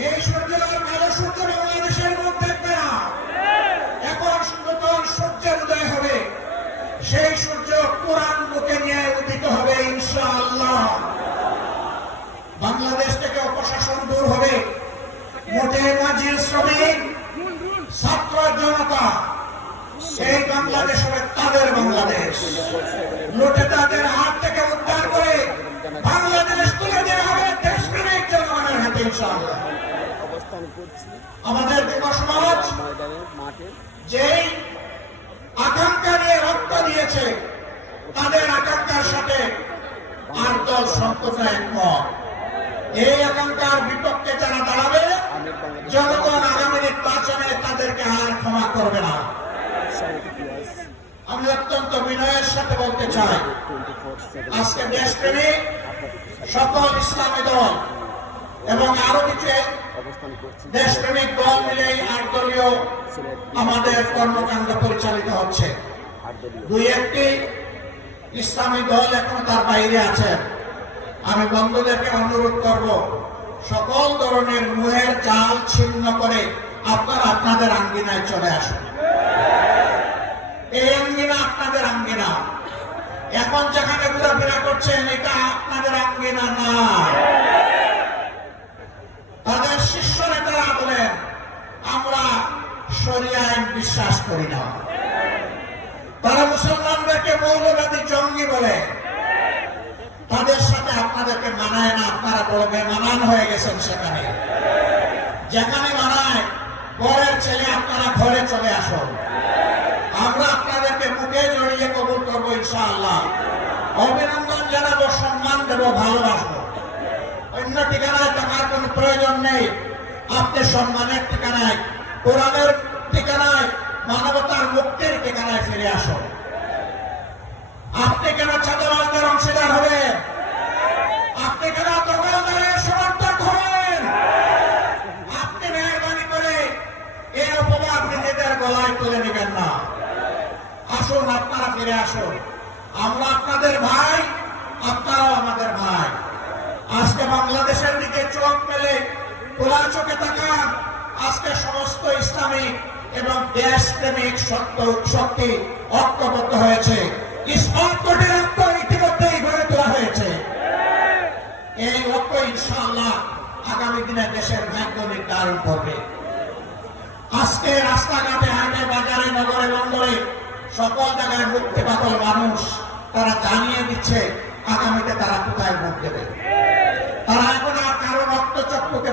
এই সূর্য আর কালো সূর্য বাংলাদেশের মুখ দেখবে না। এখন নতুন সূর্যের উদয় হবে, সেই সূর্য কোরআন বুকে নিয়ে উদিত হবে ইনশাআল্লাহ। বাংলাদেশ থেকে অপশাসন দূর হবে। মোটে মাঝি শ্রমিক ছাত্র জনতা, সেই বাংলাদেশ হবে তাদের বাংলাদেশ। লুটে তাদের হাত থেকে উদ্ধার করে বাংলাদেশ তুলে দেওয়া হবে দেশপ্রেমিক জনগণের হাতে ইনশাআল্লাহ। আমাদের যুব সমাজ যেই আকাঙ্ক্ষা নিয়ে রক্ত দিয়েছে, তাদের আকাঙ্ক্ষার সাথে আর দল সম্প্রদায় একমত। এই আকাঙ্ক্ষার বিপক্ষে যারা দাঁড়াবে, জনগণ আগামী নির্বাচনে তাদেরকে আর ক্ষমা করবে না। আমি অত্যন্ত বিনয়ের সাথে বলতে চাই, আজকে দেশপ্রেমিক সকল ইসলামী দল এবং আরো কিছু দেশপ্রেমিক দল মিলে 8 দলীয় আমাদের কর্মকাণ্ড পরিচালিত হচ্ছে। 2-1টি ইসলামী দল এখন তার বাইরে আছেন। আমি বন্ধুদেরকে অনুরোধ করব, সকল ধরনের মুহের জাল ছিন্ন করে আপনারা আপনাদের আঙ্গিনায় চলে আসুন। এই আঙ্গিনা আপনাদের আঙ্গিনা। এখন যেখানে ঘোরাফেরা করছেন, এটা আপনাদের আঙ্গিনা না। তাদের শীর্ষ নেতারা বলেন, আমরা শরিয়া আইন বিশ্বাস করি না। তারা মুসলমানদেরকে মৌলবাদী জঙ্গি বলে। তাদের সাথে আপনাদেরকে মানায় না। আপনারা বড় বেমানান হয়ে গেছেন সেখানে। যেখানে মানায়, ঘরের ছেলে আপনারা ঘরে চলে আসুন। আমরা আপনাদেরকে মুখে জড়িয়ে কবুল করবো ইনশাআল্লাহ। অভিনন্দন জানাবো, সম্মান দেবো, ভালোবাসবো। অন্য ঠিকানায় থাকার কোন প্রয়োজন নেই। আপনি সম্মানের ঠিকানায়, কোরআনের ঠিকানায়, মানবতার মুক্তির ঠিকানায় ফিরে আসুন। আপনি কেন ছাত্রবাসদের অংশীদার হবেন? আপনি কেন দখলদারের সমর্থক হবেন? আপনি মেহরবানি করে এই অপবাদ নিজেদের গলায় তুলে নেবেন না। আসুন, আপনারা ফিরে আসুন। আমরা আপনাদের ভাই, আপনারাও আমাদের ভাই। আজকে বাংলাদেশের দিকে চোখ মেলে খোলা চোখে তাকান। আজকে সমস্ত ইসলামিক এবং দেশপ্রেমিক শক্তি ঐক্যবদ্ধ হয়েছে। স্মার্ট কোর্টের ঐক্য ইতিমধ্যেই গড়ে তোলা হয়েছে। এই ঐক্য ইনশাআল্লাহ আগামী দিনে দেশের ভাগ্য নির্ধারণ করবে। আজকে রাস্তাঘাটে, হাটে, বাজারে, নগরে, বন্দরে সকল জায়গায় মুক্তি পাগল মানুষ তারা জানিয়ে দিচ্ছে আগামীতে তারা কোথায় ভোট দেবে। তারা এখন আর কারো রক্তচক্ষুকে